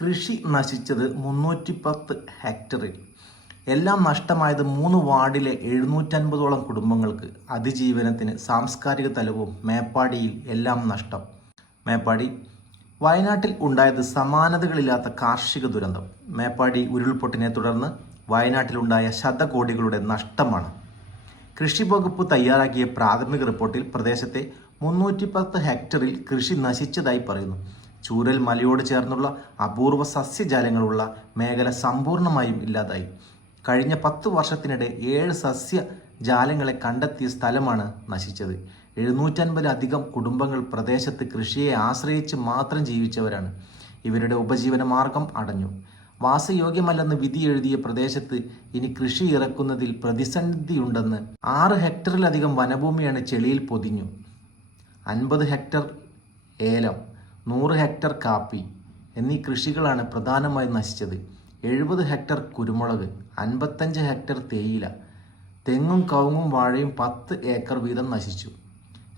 കൃഷി നശിച്ചത് മുന്നൂറ്റി പത്ത് ഹെക്ടറിൽ. എല്ലാം നഷ്ടമായത് മൂന്ന് വാർഡിലെ എഴുന്നൂറ്റൻപതോളം കുടുംബങ്ങൾക്ക് അതിജീവനത്തിന് സാംസ്കാരിക തലവും മേപ്പാടിയിൽ എല്ലാം നഷ്ടം. മേപ്പാടി വയനാട്ടിൽ ഉണ്ടായത് സമാനതകളില്ലാത്ത കാർഷിക ദുരന്തം. മേപ്പാടി ഉരുൾപൊട്ടിനെ തുടർന്ന് വയനാട്ടിലുണ്ടായ ശതകോടികളുടെ നഷ്ടമാണ്. കൃഷി വകുപ്പ് തയ്യാറാക്കിയ പ്രാഥമിക റിപ്പോർട്ടിൽ പ്രദേശത്തെ മുന്നൂറ്റി പത്ത് ഹെക്ടറിൽ കൃഷി നശിച്ചതായി പറയുന്നു. ചൂരൽ മലയോട് ചേർന്നുള്ള അപൂർവ സസ്യജാലങ്ങളുള്ള മേഖല സമ്പൂർണമായും ഇല്ലാതായി. കഴിഞ്ഞ പത്ത് വർഷത്തിനിടെ ഏഴ് സസ്യ ജാലങ്ങളെ കണ്ടെത്തിയ സ്ഥലമാണ് നശിച്ചത്. എഴുന്നൂറ്റൻപതിലധികം കുടുംബങ്ങൾ പ്രദേശത്ത് കൃഷിയെ ആശ്രയിച്ച് മാത്രം ജീവിച്ചവരാണ്. ഇവരുടെ ഉപജീവന മാർഗം അടഞ്ഞു. വാസയോഗ്യമല്ലെന്ന് വിധി എഴുതിയ പ്രദേശത്ത് ഇനി കൃഷി ഇറക്കുന്നതിൽ പ്രതിസന്ധിയുണ്ടെന്ന് ആറ് ഹെക്ടറിലധികം വനഭൂമിയാണ് ചെളിയിൽ പൊതിഞ്ഞു. അൻപത് ഹെക്ടർ ഏലം നൂറ് ഹെക്ടർ കാപ്പി എന്നീ കൃഷികളാണ് പ്രധാനമായും നശിച്ചത്. എഴുപത് ഹെക്ടർ കുരുമുളക് അൻപത്തഞ്ച് ഹെക്ടർ തേയില തെങ്ങും കവുങ്ങും വാഴയും പത്ത് ഏക്കർ വീതം നശിച്ചു.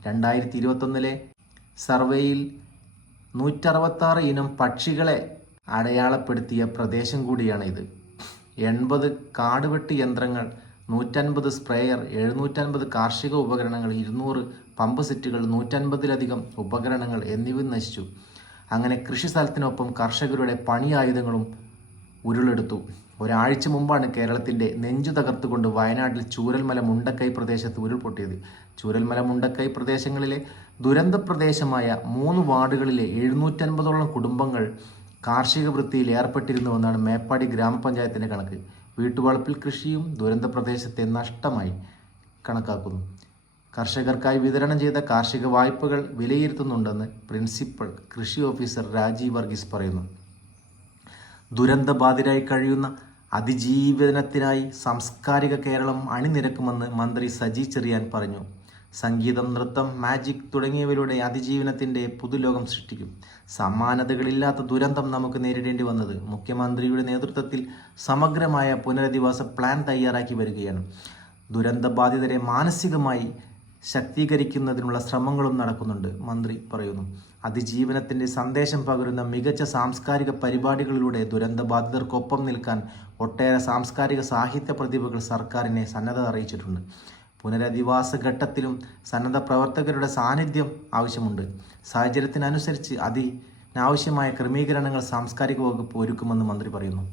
രണ്ടായിരത്തി ഇരുപത്തൊന്നിലെ സർവേയിൽ നൂറ്ററുപത്താറ് ഇനം പക്ഷികളെ അടയാളപ്പെടുത്തിയ പ്രദേശം കൂടിയാണ് ഇത് എൺപത് കാടുവെട്ട് യന്ത്രങ്ങൾ നൂറ്റൻപത് സ്പ്രേയർ എഴുന്നൂറ്റൻപത് കാർഷിക ഉപകരണങ്ങൾ ഇരുന്നൂറ് പമ്പ് സെറ്റുകൾ നൂറ്റൻപതിലധികം ഉപകരണങ്ങൾ എന്നിവ നശിച്ചു. അങ്ങനെ കൃഷി സ്ഥലത്തിനൊപ്പം കർഷകരുടെ പണിയായുധങ്ങളും ഉരുളെടുത്തു. ഒരാഴ്ച മുമ്പാണ് കേരളത്തിന്റെ നെഞ്ചു തകർത്തുകൊണ്ട് വയനാട്ടിൽ ചൂരൽമല മുണ്ടക്കൈ പ്രദേശത്ത് ഉരുൾപൊട്ടിയത്. ചൂരൽമല മുണ്ടക്കൈ പ്രദേശങ്ങളിലെ ദുരന്ത പ്രദേശമായ മൂന്ന് വാർഡുകളിലെ എഴുന്നൂറ്റൻപതോളം കുടുംബങ്ങൾ കാർഷിക വൃത്തിയിൽ ഏർപ്പെട്ടിരുന്നുവെന്നാണ് മേപ്പാടി ഗ്രാമപഞ്ചായത്തിന്റെ കണക്ക്. വീട്ടുവളപ്പിൽ കൃഷിയും ദുരന്ത പ്രദേശത്തെ നഷ്ടമായി കണക്കാക്കുന്നു. കർഷകർക്കായി വിതരണം ചെയ്ത കാർഷിക വായ്പകൾ വിലയിരുത്തുന്നുണ്ടെന്ന് പ്രിൻസിപ്പൽ കൃഷി ഓഫീസർ രാജീവ് വർഗീസ് പറയുന്നു. ദുരന്തബാധിതരായി കഴിയുന്ന അതിജീവനത്തിനായി സാംസ്കാരിക കേരളം അണിനിരക്കുമെന്ന് മന്ത്രി സജി ചെറിയാൻ പറഞ്ഞു. സംഗീതം നൃത്തം മാജിക് തുടങ്ങിയവരുടെ അതിജീവനത്തിന്റെ പുതുലോകം സൃഷ്ടിക്കും. സമാനതകളില്ലാത്ത ദുരന്തം നമുക്ക് നേരിടേണ്ടി വന്നത് മുഖ്യമന്ത്രിയുടെ നേതൃത്വത്തിൽ സമഗ്രമായ പുനരധിവാസ പ്ലാൻ തയ്യാറാക്കി വരികയാണ്. ദുരന്തബാധിതരെ മാനസികമായി ശക്തീകരിക്കുന്നതിനുള്ള ശ്രമങ്ങളും നടക്കുന്നുണ്ട് മന്ത്രി പറയുന്നു. അതിജീവനത്തിന്റെ സന്ദേശം പകരുന്ന മികച്ച സാംസ്കാരിക പരിപാടികളിലൂടെ ദുരന്തബാധിതർക്കൊപ്പം നിൽക്കാൻ ഒട്ടേറെ സാംസ്കാരിക സാഹിത്യ പ്രതിഭകൾ സർക്കാരിനെ സന്നദ്ധത അറിയിച്ചിട്ടുണ്ട്. പുനരധിവാസ ഘട്ടത്തിലും സന്നദ്ധ പ്രവർത്തകരുടെ സാന്നിധ്യം ആവശ്യമുണ്ട്. സാഹചര്യത്തിനനുസരിച്ച് അതിനാവശ്യമായ ക്രമീകരണങ്ങൾ സാംസ്കാരിക വകുപ്പ് ഒരുക്കുമെന്ന് മന്ത്രി പറയുന്നു.